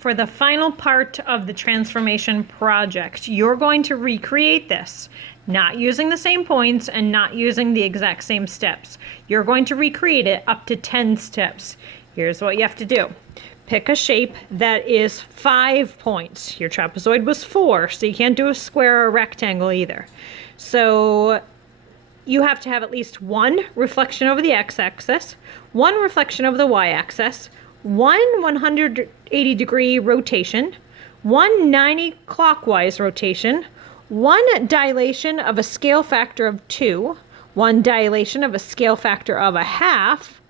For the final part of the transformation project, you're going to recreate this, not using the same points and not using the exact same steps. You're going to recreate it up to 10 steps. Here's what you have to do. Pick a shape that is 5 points. Your trapezoid was 4, so you can't do a square or a rectangle either. So you have to have at least one reflection over the x-axis, one reflection over the y-axis, one 180-degree rotation, one 90 clockwise rotation, one dilation of a scale factor of 2, one dilation of a scale factor of a half,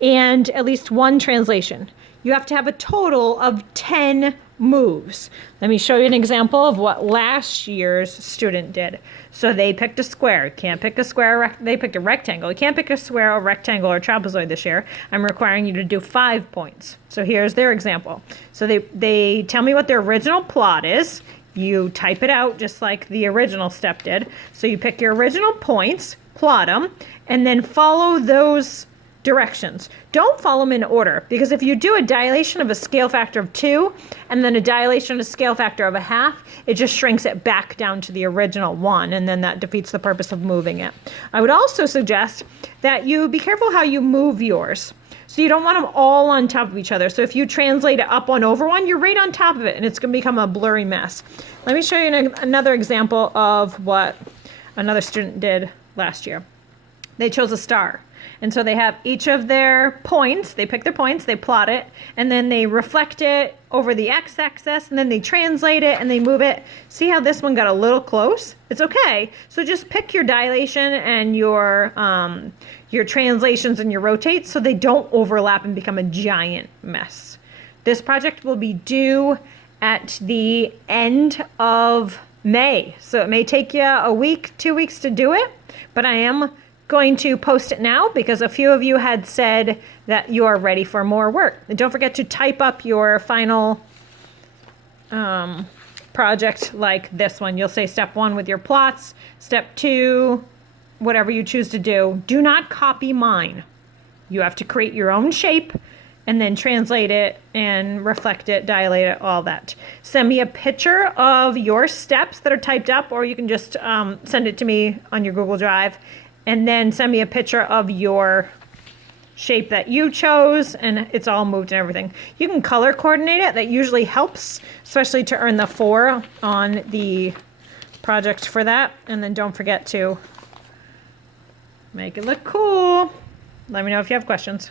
and at least one translation. You have to have a total of 10 moves. Let me show you an example of what last year's student did. So they picked a square. Can't pick a square. They picked a rectangle. You can't pick a square or rectangle or trapezoid this year. I'm requiring you to do 5 points. So here's their example. So they tell me what their original plot is. You type it out just like the original step did. So you pick your original points, plot them, and then follow those directions. Don't follow them in order, because if you do a dilation of a scale factor of 2 and then a dilation of a scale factor of a half, it just shrinks it back down to the original 1, and then that defeats the purpose of moving it. I would also suggest that you be careful how you move yours. So you don't want them all on top of each other. So if you translate it up one over one, you're right on top of it, and it's going to become a blurry mess. Let me show you another example of what another student did last year. They chose a star. And so they have each of their points, they pick their points, they plot it, and then they reflect it over the x-axis, and then they translate it, and they move it. See how this one got a little close? It's okay. So just pick your dilation and your translations and your rotates so they don't overlap and become a giant mess. This project will be due at the end of May. So it may take you a week, 2 weeks to do it, but I am going to post it now because a few of you had said that you are ready for more work. And don't forget to type up your final project like this one. You'll say step 1 with your plots, step 2, whatever you choose to do. Do not copy mine. You have to create your own shape and then translate it and reflect it, dilate it, all that. Send me a picture of your steps that are typed up, or you can just send it to me on your Google Drive. And then send me a picture of your shape that you chose, and it's all moved and everything. You can color coordinate it. That usually helps, especially to earn the 4 on the project for that. And then don't forget to make it look cool. Let me know if you have questions.